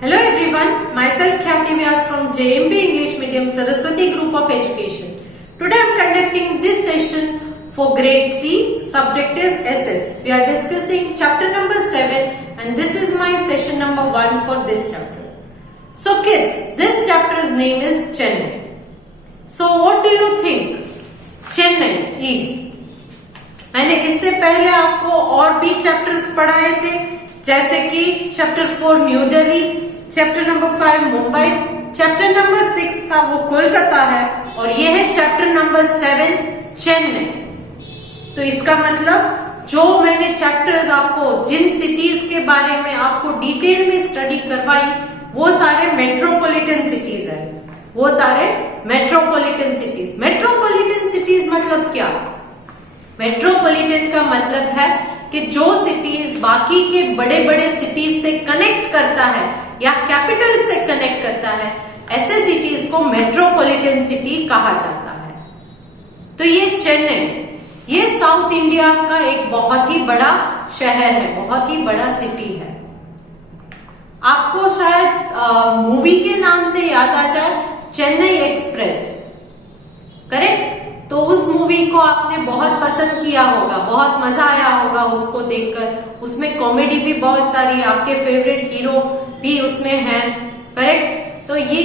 Hello everyone, myself Khyati Vyas from JMP English Medium Saraswati Group of Education. Today I am conducting this session for grade 3, subject is SS. We are discussing chapter number 7 and this is my session number 1 for this chapter. So kids, this chapter's name is Chennai. So what do you think Chennai is? मैंने इससे पहले आपको और भी chapters पढ़ाए थे, जैसे कि chapter 4 new Delhi, chapter number 5 Mumbai, chapter number 6 था वो कोलकाता है और ये है चैप्टर नंबर 7 चेन्नई। तो इसका मतलब जो मैंने चैप्टर्स आपको जिन सिटीज के बारे में आपको डिटेल में स्टडी करवाई वो सारे मेट्रोपॉलिटन सिटीज है, वो सारे मेट्रोपॉलिटन सिटीज। मेट्रोपॉलिटन सिटीज मतलब क्या? मेट्रोपॉलिटन का मतलब है कि जो सिटीज बाकी के बड़े बड़े सिटीज से कनेक्ट करता है या कैपिटल से कनेक्ट करता है, ऐसे सिटीज को मेट्रोपॉलिटन सिटी कहा जाता है। तो ये चेन्नई, ये साउथ इंडिया का एक बहुत ही बड़ा शहर है, बहुत ही बड़ा सिटी है। आपको शायद मूवी के नाम से याद आ जाए, चेन्नई एक्सप्रेस, करेक्ट? तो उस मूवी को आपने बहुत पसंद किया होगा, बहुत मजा आया होगा उसको देखकर। उसमें कॉमेडी भी बहुत सारी, आपके फेवरेट हीरो भी उसमें हैं, करेक्ट? तो ये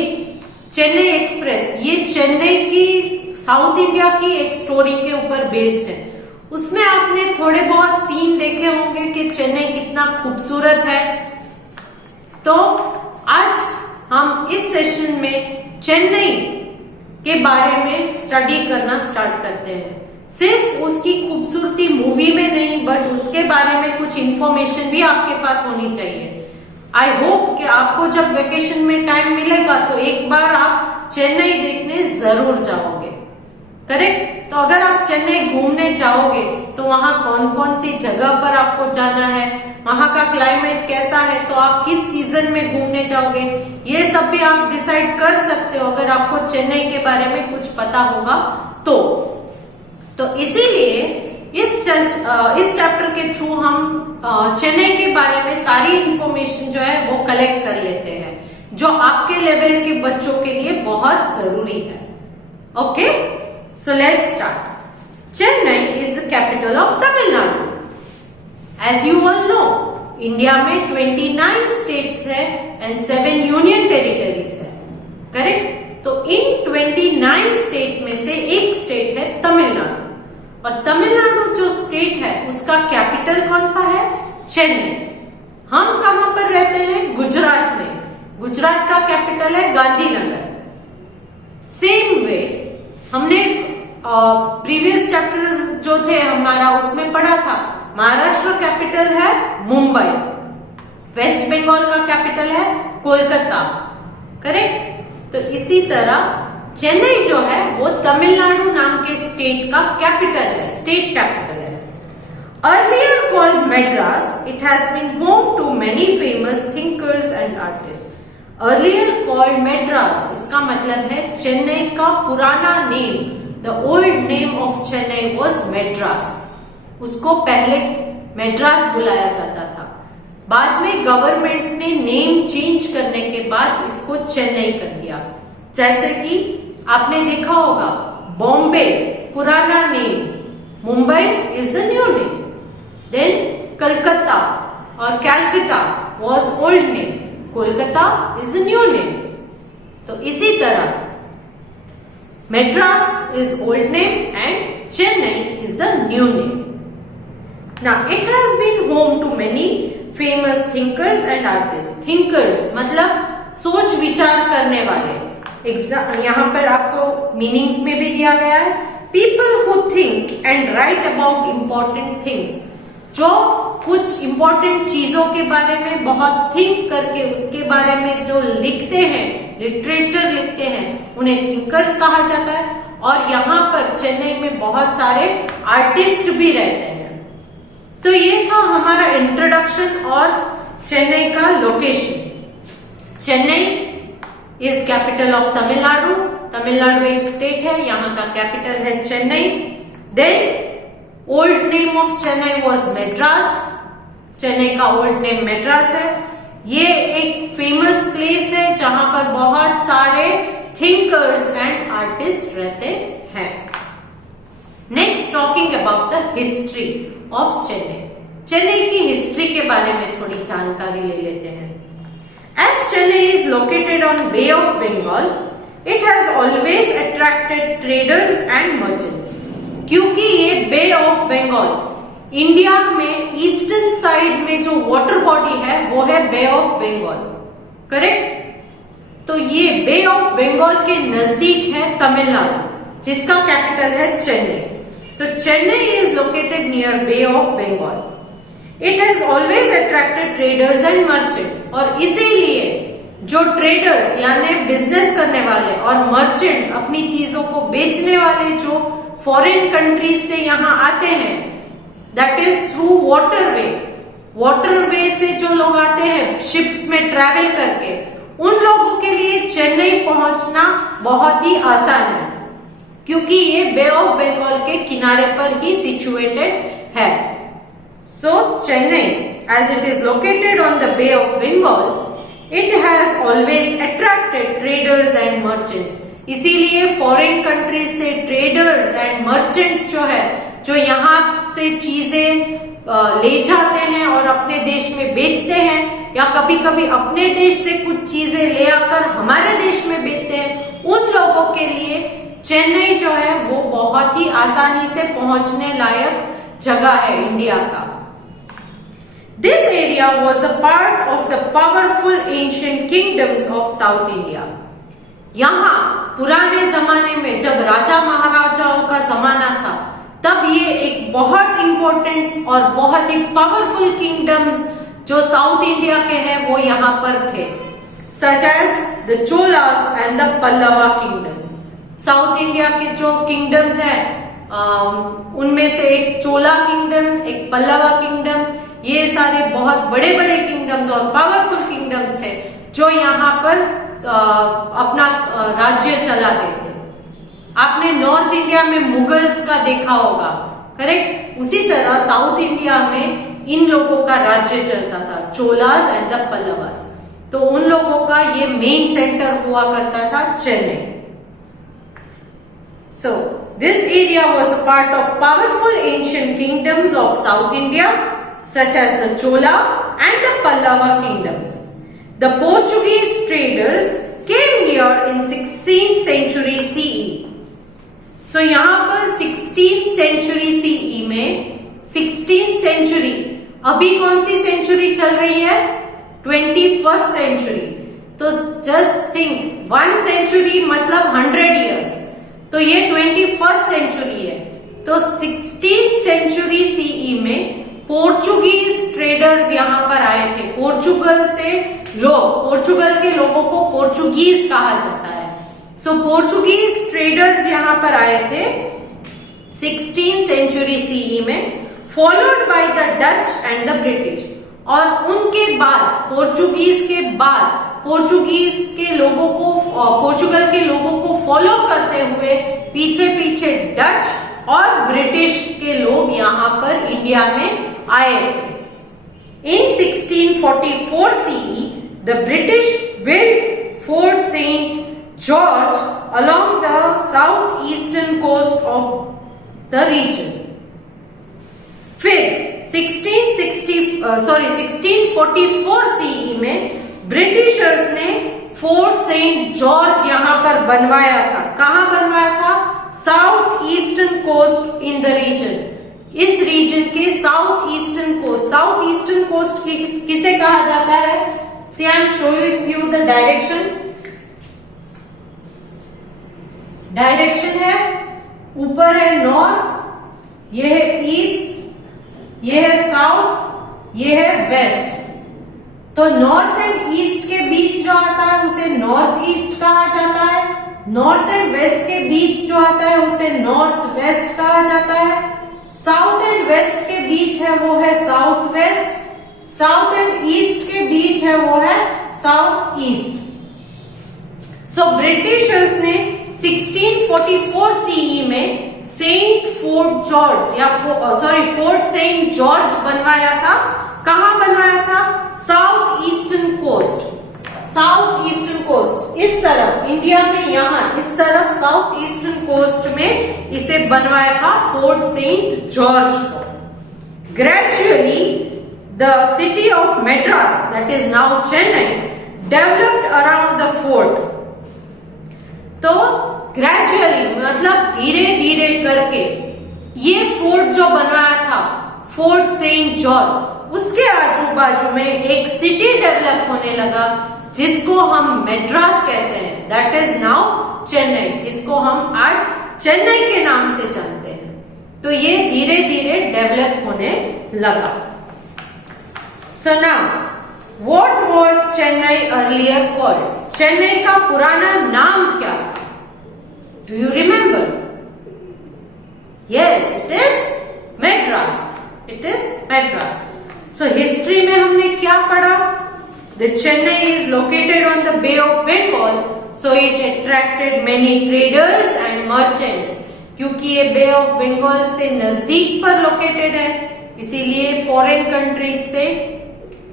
चेन्नई एक्सप्रेस, ये चेन्नई की साउथ इंडिया की एक स्टोरी के ऊपर बेस्ड है। उसमें आपने थोड़े बहुत सीन देखे होंगे कि चेन्नई कितना खूबसूरत है। तो आज हम इस सेशन में चेन्नई के बारे में स्टडी करना स्टार्ट करते हैं। सिर्फ उसकी खूबसूरती मूवी में नहीं, बट उसके बारे में कुछ इंफॉर्मेशन भी आपके पास होनी चाहिए। आई होप कि आपको जब वेकेशन में टाइम मिलेगा तो एक बार आप चेन्नई देखने जरूर जाओगे, करेक्ट? तो अगर आप चेन्नई घूमने जाओगे तो वहां कौन कौन सी जगह पर आपको जाना है, वहां का क्लाइमेट कैसा है, तो आप किस सीजन में घूमने जाओगे, ये सब भी आप डिसाइड कर सकते हो अगर आपको चेन्नई के बारे में कुछ पता होगा तो इसीलिए इस चैप्टर के थ्रू हम चेन्नई के बारे में सारी इंफॉर्मेशन जो है वो कलेक्ट कर लेते हैं, जो आपके लेवल के बच्चों के लिए बहुत जरूरी है। Okay, so let's start. Chennai is the capital of Tamil Nadu. As you all know, India में 29 स्टेट्स है एंड 7 यूनियन टेरिटरीज है, करेक्ट? तो इन 29 स्टेट में से एक स्टेट है तमिलनाडु, और तमिलनाडु जो स्टेट है उसका कैपिटल कौन सा है? चेन्नई। हम कहां पर रहते हैं? गुजरात में। गुजरात का कैपिटल है गांधीनगर। सेम वे हमने प्रीवियस चैप्टर जो थे हमारा उसमें पढ़ा था, महाराष्ट्र कैपिटल है मुंबई, वेस्ट बंगाल का कैपिटल है कोलकाता, करेक्ट? तो इसी तरह चेन्नई जो है वो तमिलनाडु नाम के स्टेट का कैपिटल है, स्टेट कैपिटल है। Earlier called Madras, it has been home to many famous thinkers and artist. Earlier called Madras, इसका मतलब है चेन्नई का पुराना name, the old name of Chennai was Madras. उसको पहले मैड्रास बुलाया जाता था, बाद में गवर्नमेंट ने नेम चेंज करने के बाद इसको चेन्नई कर दिया। जैसे कि आपने देखा होगा बॉम्बे पुराना name, Mumbai is the new name, then Calcutta और Calcutta was old name, Kolkata is the new name. तो इसी तरह Madras is old name and Chennai is the new name. Now it has been home to many famous thinkers and artists. Thinkers मतलब सोच विचार करने वाले। यहाँ पर आपको मीनिंग्स में भी दिया गया है। People who think and write about important things. जो कुछ important चीजों के बारे में बहुत थिंक करके उसके बारे में जो लिखते हैं, लिटरेचर लिखते हैं, उन्हें थिंकर्स कहा जाता है। और यहाँ पर चेन्नई में बहुत सारे आर्टिस्ट भी रहते हैं। तो ये था हमारा इंट्रोडक्शन और चेन्नई का location. Chennai is capital of Tamil Nadu. Tamil Nadu एक स्टेट है, यहाँ का कैपिटल है Chennai. Then old name of Chennai was Madras. Chennai का ओल्ड नेम मैड्रास है। ये एक फेमस प्लेस है जहां पर बहुत सारे थिंकर्स एंड आर्टिस्ट रहते हैं। Next talking about the history of Chennai. Chennai की हिस्ट्री के बारे में थोड़ी जानकारी ले लेते हैं। As Chennai is located on Bay of Bengal, it has always attracted traders and merchants. क्योंकि ये बे ऑफ बंगाल इंडिया में ईस्टर्न साइड में जो वाटर बॉडी है वो है बे ऑफ बंगाल, करेक्ट। तो ये बे ऑफ बंगाल के नजदीक है तमिलनाडु, जिसका कैपिटल है चेन्नई। तो Chennai is located near Bay of Bengal. It has always attracted traders and merchants, और इसीलिए जो ट्रेडर्स यानी बिजनेस करने वाले और मर्चेंट्स अपनी चीजों को बेचने वाले जो फॉरेन कंट्रीज से यहाँ आते हैं, that is through waterway. Waterway से जो लोग आते हैं शिप्स में ट्रैवल करके, उन लोगों के लिए चेन्नई पहुंचना बहुत ही आसान है, क्योंकि ये बे ऑफ बंगाल के किनारे पर ही सिचुएटेड है। So Chennai, as it is located on the Bay of Bengal, it has always attracted traders and merchants. इसीलिए फॉरेन कंट्रीज से ट्रेडर्स एंड मर्चेंट्स जो है, जो यहाँ से चीजें ले जाते हैं और अपने देश में बेचते हैं, या कभी कभी अपने देश से कुछ चीजें ले आकर हमारे देश में बेचते हैं, उन लोगों के लिए चेन्नई जो है वो बहुत ही आसानी से पहुंचने लायक जगह है इंडिया का। This area was a part of the powerful ancient kingdoms of south India. यहाँ पुराने जमाने में जब राजा महाराजाओं का जमाना था, तब ये एक बहुत इंपॉर्टेंट और बहुत ही पावरफुल किंगडम्स जो साउथ इंडिया के हैं वो यहाँ पर थे, such as the Cholas and the Pallava kingdoms. South India के जो किंगडम्स हैं उनमें से एक चोला किंगडम, एक पल्लवा किंगडम, ये सारे बहुत बड़े बड़े किंगडम्स और पावरफुल किंगडम्स थे जो यहाँ पर अपना राज्य चलाते थे। आपने नॉर्थ इंडिया में मुगल्स का देखा होगा, करेक्ट। उसी तरह साउथ इंडिया में इन लोगों का राज्य चलता था, चोलास एंड द पल्लवास। तो उन लोगों का ये मेन सेंटर हुआ करता था Chennai. So this area was a part of powerful ancient kingdoms of south India such as the Chola and the Pallava kingdoms. The Portuguese traders came here in 16th century CE। So यहाँ पर 16th century CE में, 16th century, अभी कौन सी century चल रही है? 21st century। तो just think, 1 century मतलब 100 years, तो ये 21st century है। तो 16th century CE में पोर्चुगीज ट्रेडर्स यहाँ पर आए थे। पोर्चुगल से लोग, पोर्चुगल के लोगों को पोर्चुगीज कहा जाता है। सो पोर्चुगीज ट्रेडर्स यहाँ पर आए थे 16th century CE में, followed by the Dutch and the British. और उनके बाद, पोर्चुगीज के बाद, पोर्चुगीज के लोगों को, पोर्चुगल के लोगों को फॉलो करते हुए पीछे पीछे डच और ब्रिटिश के लोग यहाँ पर इंडिया में आए थे। In 1644 CE, the British built Fort St. George along the southeastern coast of the region. फिर 1644 CE में ब्रिटिशर्स ने फोर्ट सेंट जॉर्ज यहाँ पर बनवाया था। कहाँ बनवाया था? South eastern coast in the region. इस रीजन के south eastern coast, south eastern coast किसे कहा जाता है? See I am showing you the direction. Direction है, ऊपर है नॉर्थ, ये है ईस्ट, ये है साउथ, ये है वेस्ट। तो नॉर्थ एंड ईस्ट के बीच जो आता है उसे नॉर्थ ईस्ट कहा जाता है। नॉर्थ एंड वेस्ट के बीच जो आता है उसे नॉर्थ वेस्ट कहा जाता है। साउथ एंड वेस्ट के बीच है वो है south west. South and east के बीच है वो है साउथ ईस्ट। सो ब्रिटिशर्स ने 1644 CE में फोर्ट सेंट जॉर्ज बनवाया था। कहाँ बनवाया था? South eastern coast, south eastern coast इस तरफ इंडिया में, यहाँ इस तरफ साउथ ईस्टर्न कोस्ट में इसे बनवाया था फोर्ट सेंट जॉर्ज को। Gradually the city of Madras that is now Chennai developed around the fort. तो ग्रेजुअली मतलब धीरे धीरे करके ये फोर्ट जो बनवाया था फोर्ट सेंट जॉर्ज, उसके आजू बाजू में एक सिटी डेवलप होने लगा जिसको हम मेड्रास कहते हैं, दैट इज नाउ चेन्नई, जिसको हम आज चेन्नई के नाम से जानते हैं। तो ये धीरे धीरे डेवलप होने लगा। So now what was Chennai earlier called? Chennai का पुराना नाम क्या था? Do you remember? Yes, it is Madras, it is Madras. So history में हमने क्या पढ़ा? The Chennai is located on the Bay of Bengal, so it attracted many traders and merchants. क्योंकि ये बे ऑफ बंगाल से नजदीक पर लोकेटेड है, इसीलिए फॉरेन कंट्रीज से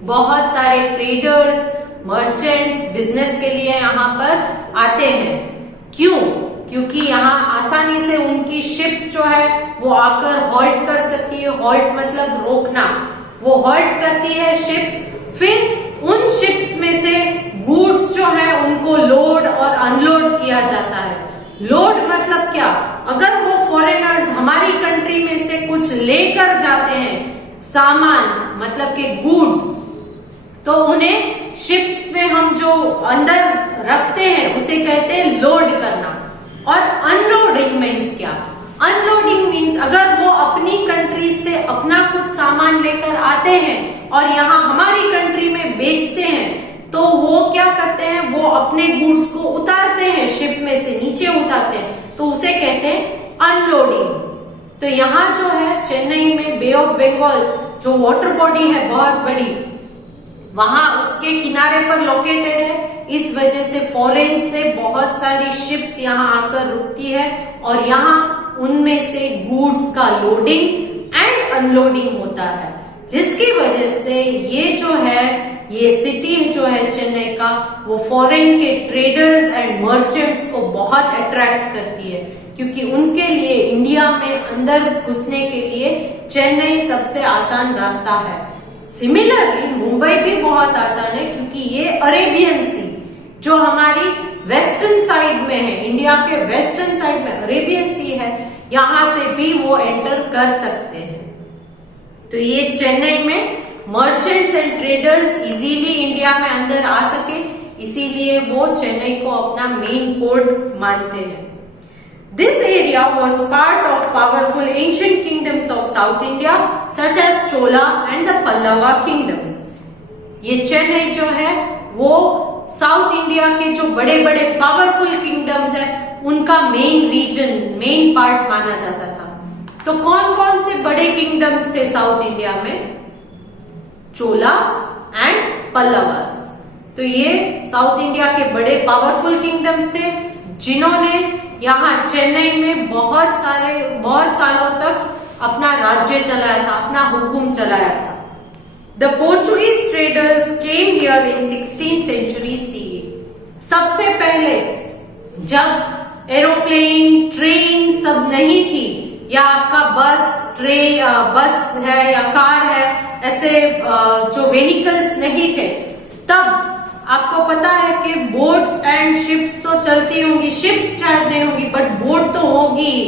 बहुत सारे ट्रेडर्स, मर्चेंट्स बिजनेस के लिए यहाँ पर आते हैं। क्यों? क्योंकि यहाँ आसानी से उनकी शिप्स जो है वो आकर हॉल्ट कर सकती है। हॉल्ट मतलब रोकना, वो हॉल्ट करती है शिप्स, फिर उन शिप्स में से गुड्स जो है उनको लोड और अनलोड किया जाता है। लोड मतलब क्या? अगर वो फॉरेनर्स हमारी कंट्री में से कुछ लेकर जाते हैं सामान, मतलब के गुड्स, तो उन्हें शिप्स में हम जो अंदर रखते हैं उसे कहते हैं लोड करना। और अनलोडिंग मीन्स क्या? अनलोडिंग मीन्स अगर वो अपनी कंट्री से अपना कुछ सामान लेकर आते हैं और यहाँ हमारी कंट्री में बेचते हैं, तो वो क्या करते हैं, वो अपने गुड्स को उतारते हैं, शिप में से नीचे उतारते हैं, तो उसे कहते हैं अनलोडिंग। तो यहाँ जो है चेन्नई में बे ऑफ बंगाल जो वाटर बॉडी है बहुत बड़ी, वहां उसके किनारे पर लोकेटेड है। इस वजह से फॉरेन से बहुत सारी शिप्स यहाँ आकर रुकती है और यहाँ उनमें से गुड्स का लोडिंग एंड अनलोडिंग होता है, जिसकी वजह से ये जो है, ये सिटी जो है चेन्नई का, वो फॉरेन के ट्रेडर्स एंड मर्चेंट्स को बहुत अट्रैक्ट करती है, क्योंकि उनके लिए इंडिया में अंदर घुसने के लिए चेन्नई सबसे आसान रास्ता है। सिमिलरली मुंबई भी बहुत आसान है, क्योंकि ये अरेबियन सी जो हमारी वेस्टर्न साइड में है, इंडिया के वेस्टर्न साइड में अरेबियन सी है, यहां से भी वो एंटर कर सकते हैं। तो ये चेन्नई में merchants and traders easily India में अंदर आ सके, इसीलिए वो चेन्नई को अपना मेन पोर्ट मानते हैं। This area was part of powerful ancient kingdoms of South India such as Chola and the Pallava kingdoms. ये चेन्नई जो है वो साउथ इंडिया के जो बड़े बड़े पावरफुल किंगडम्स है उनका मेन रीजन, मेन पार्ट माना जाता था। तो कौन कौन से बड़े किंगडम्स थे साउथ इंडिया में? चोलास एंड पल्लवास। तो ये साउथ इंडिया के बड़े पावरफुल किंगडम्स थे जिन्होंने यहाँ चेन्नई में बहुत सालों तक अपना राज्य चलाया था, अपना हुकुम चलाया था। The Portuguese traders came here in 16th century CE. सबसे पहले जब एरोप्लेन, ट्रेन सब नहीं थी, या आपका बस है या कार है, ऐसे जो व्हीकल्स नहीं थे, तब आपको पता है कि बोट्स एंड शिप्स तो चलती होंगी, शिप्स शायद नहीं होंगी बट बोट तो होगी,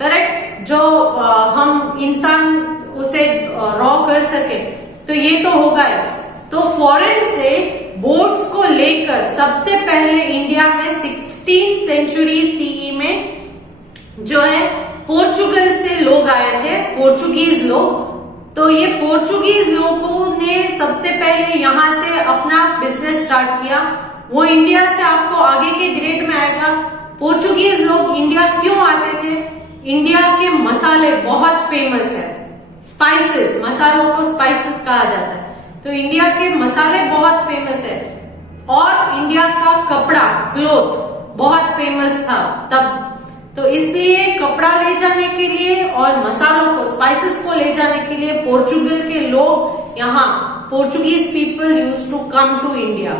करेक्ट, जो हम इंसान उसे रॉ कर सके, तो ये तो होगा ही। तो फॉरेन से बोट्स को लेकर सबसे पहले इंडिया में 16th सेंचुरी सीई में जो है पोर्चुगल से लोग आए थे, पोर्चुगीज लोग। तो ये पोर्चुगीज लोगों ने सबसे पहले यहाँ से अपना बिजनेस स्टार्ट किया। वो इंडिया से आपको आगे के ग्रेड में आएगा। पोर्चुगीज लोग इंडिया क्यों आते थे? इंडिया के मसाले बहुत फेमस है, स्पाइसेस, मसालों को स्पाइसेस कहा जाता है, तो इंडिया के मसाले बहुत फेमस है। और इंडिया का कपड़ा, क्लोथ बहुत फेमस था तब, तो इसलिए कपड़ा ले जाने के लिए और मसालों को, स्पाइसेस को ले जाने के लिए पोर्चुगल के लोग यहाँ Portuguese people used to come to India.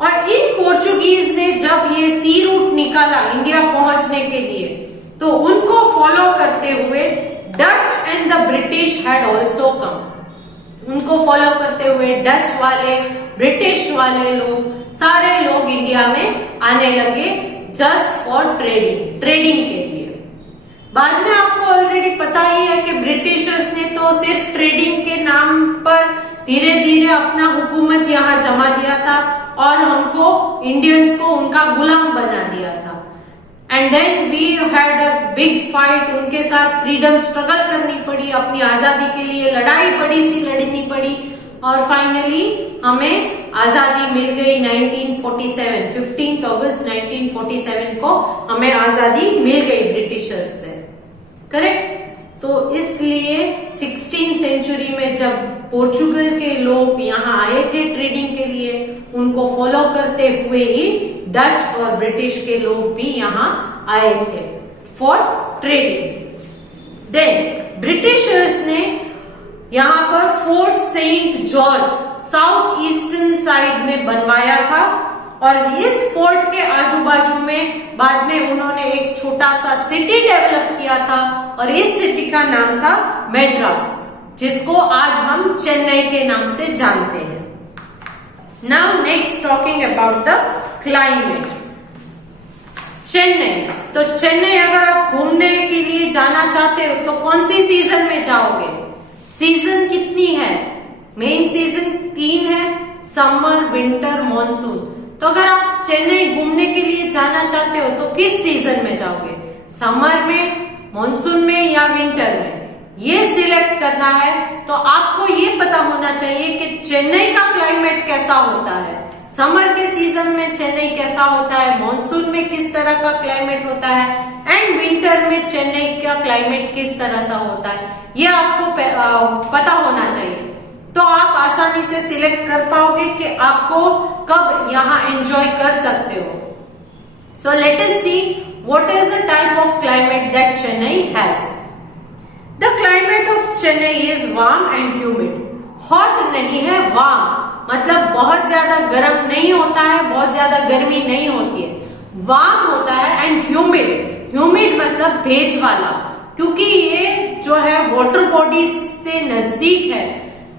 और इन पोर्चुगीज ने जब ये सी रूट निकाला इंडिया पहुंचने के लिए, तो उनको फॉलो करते हुए Dutch and the British had also come. उनको फॉलो करते हुए डच वाले, ब्रिटिश वाले लोग, सारे लोग इंडिया में आने लगे जस्ट फॉर ट्रेडिंग के लिए। बाद में आपको ऑलरेडी पता ही है कि ब्रिटिशर्स ने तो सिर्फ ट्रेडिंग के नाम पर धीरे धीरे अपना हुकूमत यहाँ जमा दिया था और हमको इंडियंस को उनका गुलाम बना दिया था। And then we had a big fight, उनके साथ फ्रीडम स्ट्रगल करनी पड़ी, अपनी आजादी के लिए लड़ाई बड़ी सी लड़नी पड़ी और फाइनली हमें आजादी मिल गई 1947, 15 अगस्त 1947 को हमें आजादी मिल गई ब्रिटिशर्स से, करेक्ट। तो इसलिए 16th सेंचुरी में जब पोर्चुगल के लोग यहाँ आए थे ट्रेडिंग के लिए, उनको फॉलो करते हुए ही डच और ब्रिटिश के लोग भी यहाँ आए थे फॉर ट्रेडिंग। देन ब्रिटिशर्स ने यहाँ पर Fort Saint George south eastern side में बनवाया था और इस फोर्ट के आजू बाजू में बाद में उन्होंने एक छोटा सा सिटी डेवलप किया था और इस सिटी का नाम था मैड्रास, जिसको आज हम चेन्नई के नाम से जानते हैं। Now next talking about the climate. Chennai, तो चेन्नई अगर आप घूमने के लिए जाना चाहते हो तो कौन सी सीजन में जाओगे? सीजन कितनी है? मेन सीजन 3 है, समर, विंटर, मॉनसून। तो अगर आप चेन्नई घूमने के लिए जाना चाहते हो तो किस सीजन में जाओगे? समर में, मॉनसून में या विंटर में? ये सिलेक्ट करना है। तो आपको ये पता होना चाहिए कि चेन्नई का क्लाइमेट कैसा होता है, समर के सीजन में चेन्नई कैसा होता है, मॉनसून में किस तरह का क्लाइमेट होता है एंड विंटर में चेन्नई का क्लाइमेट किस तरह सा होता है, ये आपको पता होना चाहिए। तो आप आसानी से सिलेक्ट कर पाओगे कि आपको कब यहाँ एंजॉय कर सकते हो। So let us see what is the type of climate that Chennai has. The climate of Chennai is warm and humid. Hot नहीं है, वार्म मतलब बहुत ज्यादा गर्म नहीं होता है, बहुत ज्यादा गर्मी नहीं होती है, वार्म होता है। एंड ह्यूमिड, ह्यूमिड मतलब भेज वाला, क्योंकि ये जो है वाटर बॉडी से नजदीक है,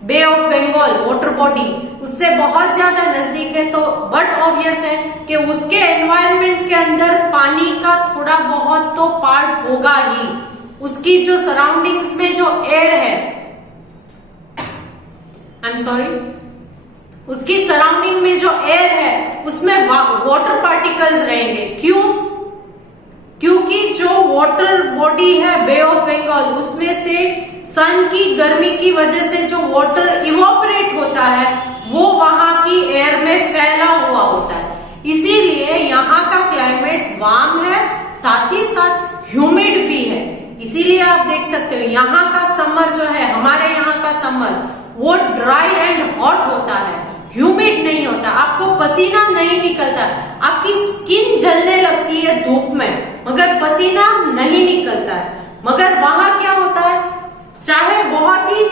बे ऑफ बंगाल वाटर बॉडी उससे बहुत ज्यादा नजदीक है, तो बट ऑब्वियस है कि उसके एनवायरनमेंट के अंदर पानी का थोड़ा बहुत तो पार्ट होगा ही। उसकी जो सराउंडिंग्स में जो एयर है, आई एम सॉरी, उसकी सराउंडिंग में जो एयर है उसमें वाटर पार्टिकल्स रहेंगे। क्यों? क्योंकि जो वाटर बॉडी है बे ऑफ बंगाल, उसमें से सन की गर्मी की वजह से जो वाटर इवोपरेट होता है वो वहां की एयर में फैला हुआ होता है, इसीलिए यहाँ का क्लाइमेट वार्म है, साथ ही साथ ह्यूमिड भी है। इसीलिए आप देख सकते हो यहाँ का समर जो है, हमारे यहाँ का समर वो ड्राई एंड हॉट होता है, ह्यूमिड नहीं होता, आपको पसीना नहीं निकलता, आपकी स्किन जलने लगती है धूप में मगर पसीना नहीं निकलता है। मगर वहां क्या होता है, चाहे बहुत ही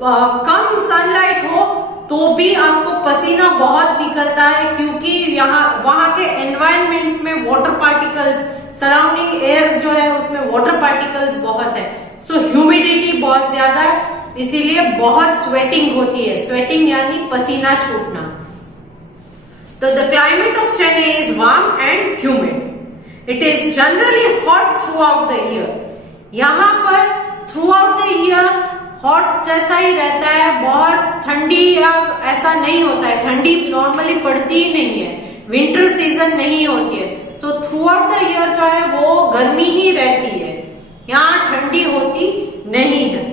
कम सनलाइट हो तो भी आपको पसीना बहुत निकलता है, क्योंकि यहाँ वहां के एनवायरनमेंट में वाटर पार्टिकल्स, सराउंडिंग एयर जो है उसमें वाटर पार्टिकल्स बहुत है, सो ह्यूमिडिटी बहुत ज्यादा है, इसीलिए बहुत स्वेटिंग होती है। स्वेटिंग यानी पसीना छूटना। तो the climate of Chennai is warm and humid. It is generally hot through out the year. यहाँ पर through out the year hot जैसा ही रहता है, बहुत ठंडी या ऐसा नहीं होता है, ठंडी नॉर्मली पड़ती ही नहीं है, विंटर सीजन नहीं होती है, so through out the year जो है वो गर्मी ही रहती है, यहाँ ठंडी होती नहीं है।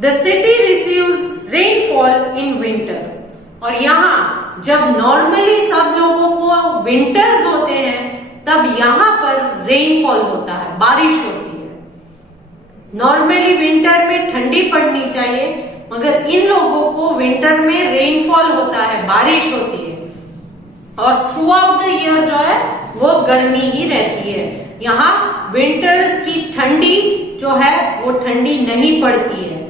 The city receives rainfall in winter. और यहाँ जब नॉर्मली सब लोगों को विंटर्स होते हैं तब यहाँ पर रेनफॉल होता है, बारिश होती है। नॉर्मली विंटर में ठंडी पड़नी चाहिए मगर इन लोगों को विंटर में रेनफॉल होता है, बारिश होती है, और थ्रू आउट द ईयर जो है वो गर्मी ही रहती है। यहाँ विंटर्स की ठंडी जो है वो ठंडी नहीं पड़ती है।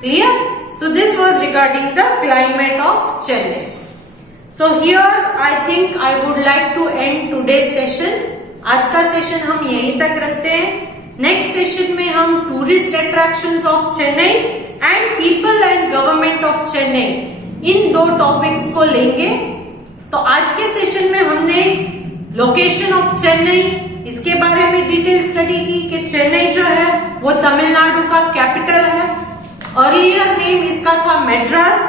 Clear? So this was regarding the climate of Chennai. So here I think I would like to end today's session. आज का सेशन हम यहीं तक रखते हैं. नेक्स्ट सेशन में हम tourist attractions of Chennai and people and government of Chennai in दो टॉपिक्स को लेंगे. तो आज के सेशन में हमने लोकेशन ऑफ चेन्नई इसके बारे में डिटेल स्टडी की कि चेन्नई जो है वो तमिलनाडु का कैपिटल है. अर्लियर नेम इसका था मैड्रास.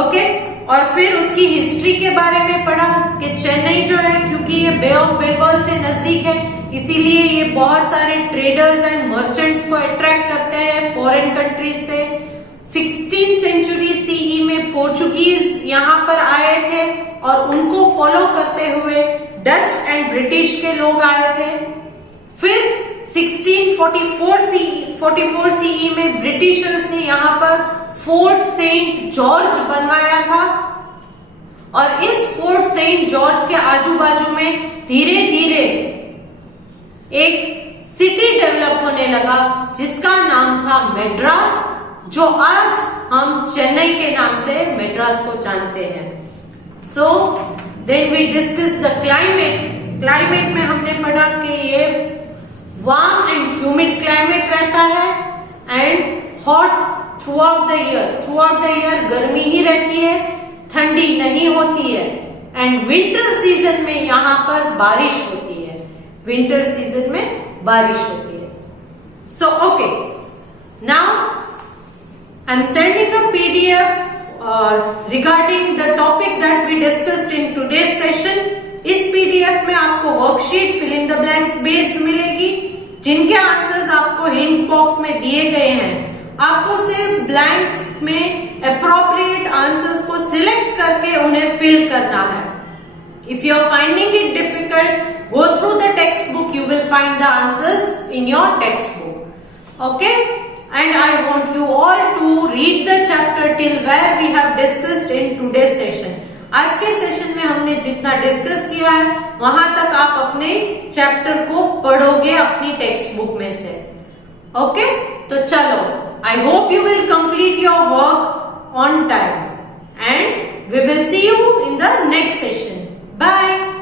ओके. और फिर उसकी हिस्ट्री के बारे में पढ़ा कि चेन्नई जो है क्योंकि ये बे ऑफ बंगाल से नजदीक है इसीलिए ये बहुत सारे ट्रेडर्स एंड मर्चेंट्स को अट्रैक्ट करते हैं फॉरेन कंट्रीज से. 16th सेंचुरी सीई में पोर्चुगीज यहाँ पर आए थे और उनको फॉलो करते हुए डच एंड ब्रिटिश के लोग आए थे. फिर 1644 सीई में ब्रिटिशर्स ने यहाँ पर फोर्ट सेंट जॉर्ज बनवाया था और इस फोर्ट सेंट जॉर्ज के आजू बाजू में धीरे धीरे एक सिटी डेवलप होने लगा जिसका नाम था मैड्रास, जो आज हम चेन्नई के नाम से मैड्रास को जानते हैं. So then we discuss the climate. Climate में हमने पढ़ा कि ये वार्म एंड ह्यूमिड क्लाइमेट रहता है and hot through out the year. Through out the year गर्मी ही रहती है, ठंडी नहीं होती है. एंड विंटर सीजन में यहाँ पर बारिश होती है. विंटर सीजन में बारिश होती है. So okay, now I am sending a PDF regarding the topic that we discussed in today's session. इस PDF में आपको worksheet fill in the blanks based मिलेगी जिनके आंसर्स आपको हिंट बॉक्स में दिए गए हैं. आपको सिर्फ ब्लैंक्स में अप्रोप्रिएट आंसर्स को सिलेक्ट करके उन्हें फिल करना है. If you are finding it difficult, go through the textbook. You will find the answers in your textbook. Okay. And I want you all to read the chapter till where we have discussed in today's session. आज के session में हमने जितना discuss किया है वहां तक आप अपने चैप्टर को पढ़ोगे अपनी टेक्स्ट बुक में से. ओके. तो चलो, I hope you will complete your work on time and we will see you in the next session. Bye.